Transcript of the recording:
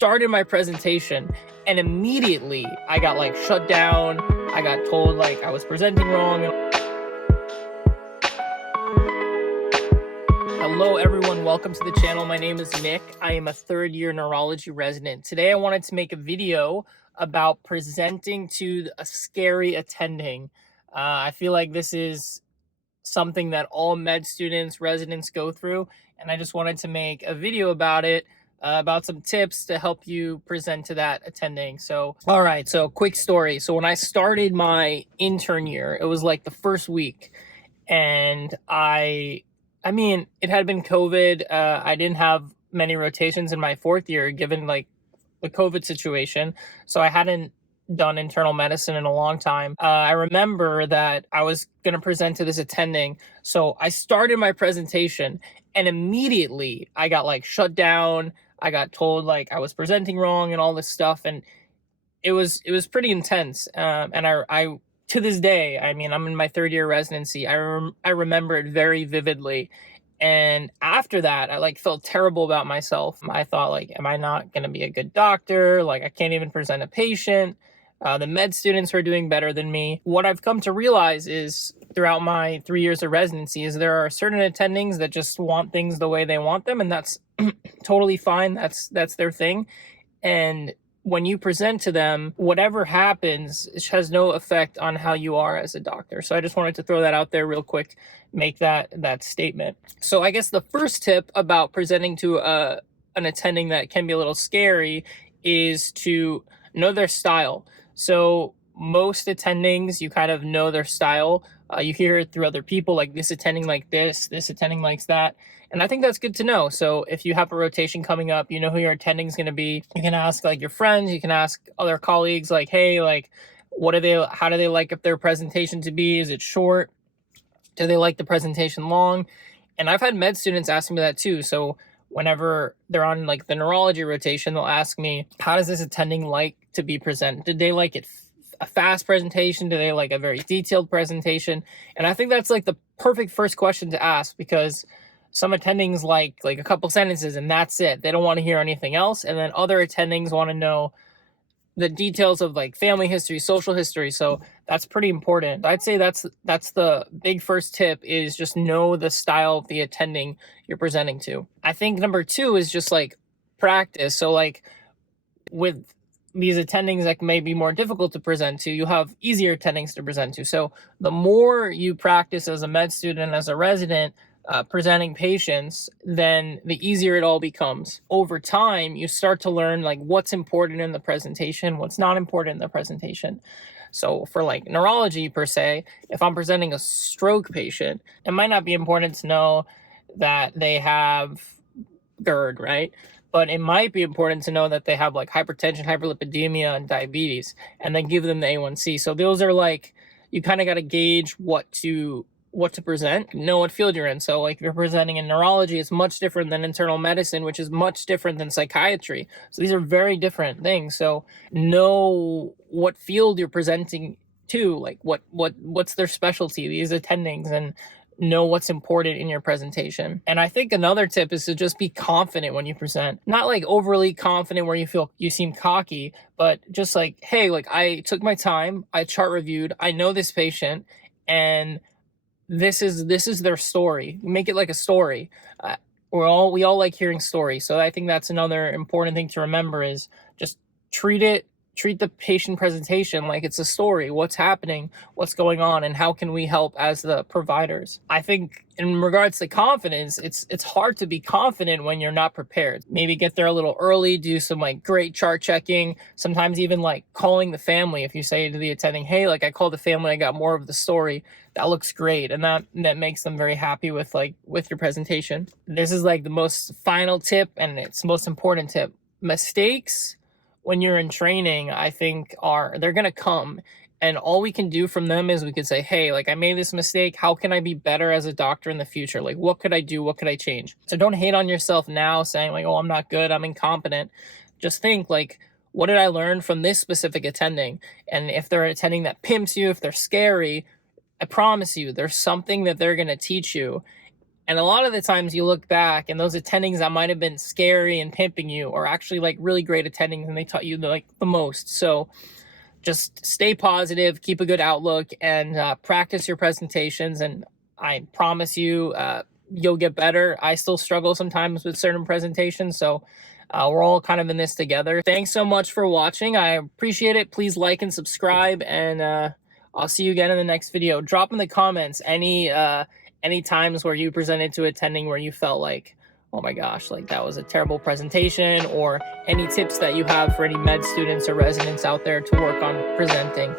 started my presentation and immediately I got like shut down. I got told like I was presenting wrong. Hello everyone, welcome to the channel. My name is Nick. I am a third-year neurology resident. Today I wanted to make a video about presenting to a scary attending. I feel like this is something that all med students, residents go through, and I just wanted to make a video about it, about some tips to help you present to that attending. So, all right, so quick story. So when I started my intern year, it was like the first week, and I mean, it had been COVID. I didn't have many rotations in my fourth year, given like the COVID situation. So I hadn't done internal medicine in a long time. I remember that I was going to present to this attending. So I started my presentation and immediately I got like shut down. I got told like I was presenting wrong and all this stuff. And it was pretty intense. And I to this day, I mean, I'm in my third year residency. I remember it very vividly. And after that, I like felt terrible about myself. I thought like, am I not going to be a good doctor? Like I can't even present a patient. The med students were doing better than me. What I've come to realize is throughout my 3 years of residency is there are certain attendings that just want things the way they want them. And that's totally fine. That's their thing. And when you present to them, whatever happens, it has no effect on how you are as a doctor. So I just wanted to throw that out there real quick, make that statement. So I guess the first tip about presenting to an attending that can be a little scary is to know their style. So most attendings, you kind of know their style. You hear it through other people, like this attending like this attending likes that. And I think that's good to know. So if you have a rotation coming up, you know who your attending is going to be. You can ask like your friends, you can ask other colleagues like, hey, like, how do they like if their presentation to be? Is it short? Do they like the presentation long? And I've had med students ask me that too. So whenever they're on like the neurology rotation, they'll ask me, how does this attending like to be presented? Did they like it a fast presentation? Do they like a very detailed presentation? And I think that's like the perfect first question to ask, because some attendings like a couple sentences and that's it. They don't want to hear anything else. And then other attendings want to know the details of like family history, social history. So that's pretty important. I'd say that's the big first tip, is just know the style of the attending you're presenting to. I think number two is just like practice. So like with these attendings that may be more difficult to present to, you have easier attendings to present to. So the more you practice as a med student, as a resident, presenting patients, then the easier it all becomes. Over time, you start to learn like what's important in the presentation, what's not important in the presentation. So for like neurology per se, if I'm presenting a stroke patient, it might not be important to know that they have GERD, right? But it might be important to know that they have like hypertension, hyperlipidemia, and diabetes, and then give them the A1C. So those are like, you kind of got to gauge what to present, know what field you're in. So like if you're presenting in neurology, it's much different than internal medicine, which is much different than psychiatry. So these are very different things. So know what field you're presenting to, like what's their specialty, these attendings, and know what's important in your presentation. And I think another tip is to just be confident when you present. Not like overly confident where you seem cocky, but just like, hey, like I took my time, I chart reviewed, I know this patient, and this is their story. Make it like a story. We all like hearing stories. So I think that's another important thing to remember, is just treat the patient presentation like it's a story. What's happening, what's going on, and how can we help as the providers? I think in regards to confidence, it's hard to be confident when you're not prepared. Maybe get there a little early, do some like great chart checking, sometimes even like calling the family. If you say to the attending, hey, like I called the family, I got more of the story, that looks great. And that makes them very happy with your presentation. This is like the most final tip, and it's the most important tip. Mistakes when you're in training, I think they're going to come, and all we can do from them is we could say, hey, like I made this mistake. How can I be better as a doctor in the future? Like, what could I do? What could I change? So don't hate on yourself now saying like, oh, I'm not good, I'm incompetent. Just think like, what did I learn from this specific attending? And if they're an attending that pimps you, if they're scary, I promise you there's something that they're going to teach you And a lot of the times you look back and those attendings that might have been scary and pimping you are actually like really great attendings, and they taught you like the most. So just stay positive, keep a good outlook, and practice your presentations. And I promise you, you'll get better. I still struggle sometimes with certain presentations, so we're all kind of in this together. Thanks so much for watching. I appreciate it. Please like and subscribe, and I'll see you again in the next video. Drop in the comments any times where you presented to attending where you felt like, oh my gosh, like that was a terrible presentation, or any tips that you have for any med students or residents out there to work on presenting.